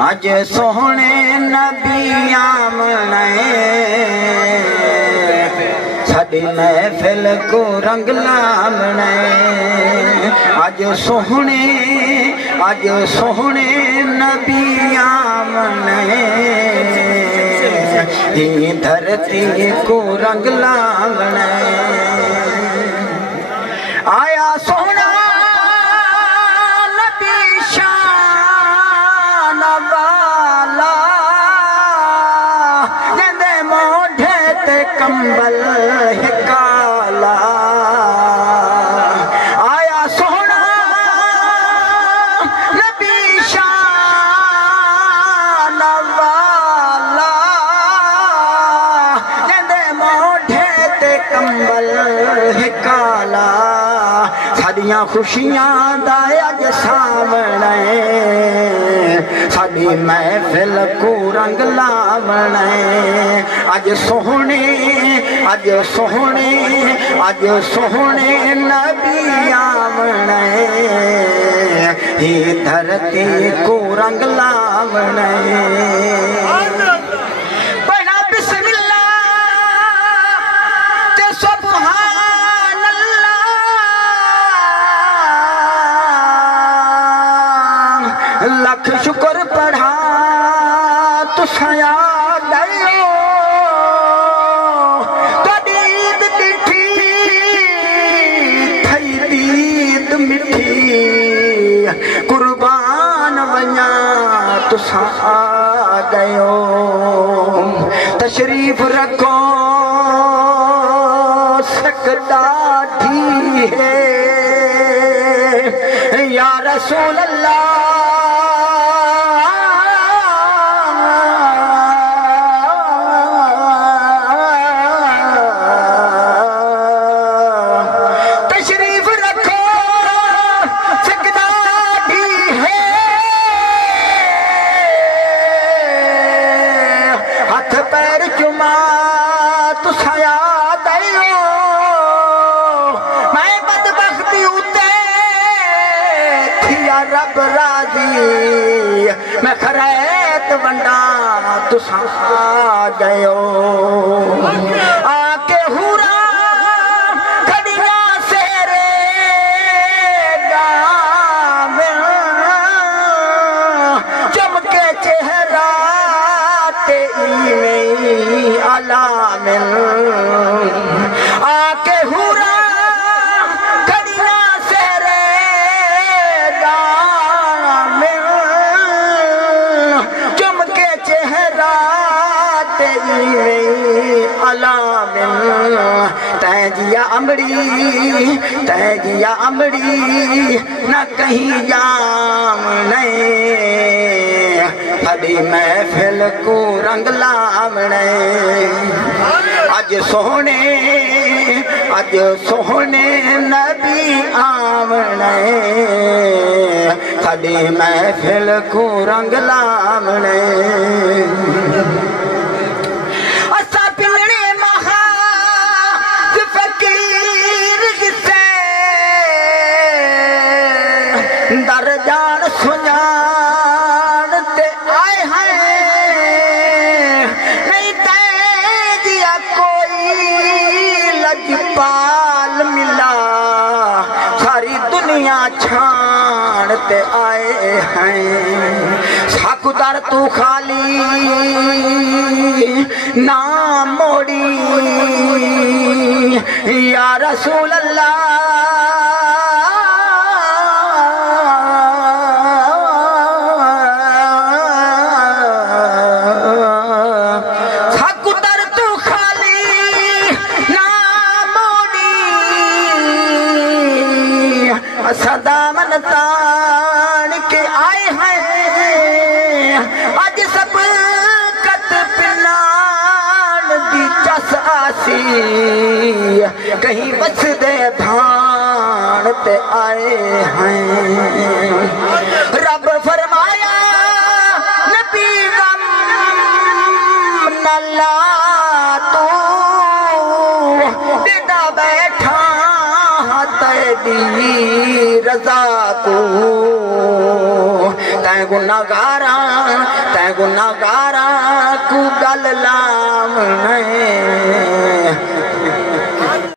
अज सोहने नबी आमने साडी महफिल को रंग लामने। अज सोहने नबी आमने धरती को रंग लामने। आया सोहना नबी शान वाला जिंदे मोढे ते कंबल है काला। आया सोहना नबी शान वाला जिंदे मोढे ते कंबल है काला। साडियां खुशियां दा अज सामने साडी महफिल को रंग लावने। अज सोहने नबी आमने ही धरती को रंग लावने। लख शुक्र पढ़ा तुसा याद आयो दीद मिठी थई दीद मिठी कुर्बान वञा तुसा आ गयो। तशरीफ रखो सकदा ठी है या रसूल अल्लाह। रब राजी मैं खरैत वंडा तुसा गयो। आके हुरा खड़िया सेरे गावे चमके चेहरा ते इवें अलामिल। आके हुरा तैजिया अमड़ी न कहीं जाम नहीं साडी महफिल को रंग लावने। अज सोहने नबी आमने साडी महफिल को रंग लावने। दर जान सुजान ते आए हैं नहीं तैजिया कोई लजपाल मिला। सारी दुनिया छान ते आए हैं साकुदर तू खाली ना मोड़ी या रसूल अल्लाह। सदामन तान के आए हैं अज सब कत पिलान दी चस आसी कहीं बस दे भान ते आए हैं। रब फरमाया नबी गम नल्ला तू बेटा बैठा तेरी रजा को तै तै गुनाहगारा कु गल लाम नहीं।